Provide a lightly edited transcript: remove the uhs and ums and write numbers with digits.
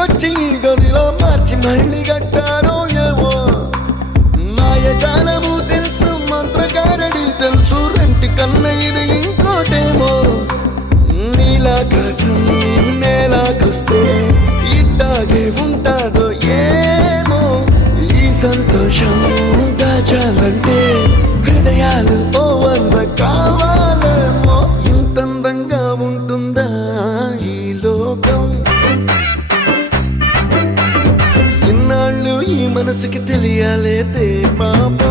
తీసుకొచ్చి గదిలో మార్చి మళ్ళీ కట్టారో ఏమో మాయజాలము తెలుసు మంత్రకారడి తెలుసు రెంటి కన్న ఇది ఇంకోటేమో నీలాకాశం నేలాకొస్తే ఇట్టాగే ఉంటాదో ఏమో ఈ సంతోషం దాచాలంటే హృదయాలు ఓ వంద కావాలేమో ఇంతందంగా ఉంటుందా ఈ లోకం ఇన్నాళ్ళు ఈ మనసుకి తెలియాలేదే పాపం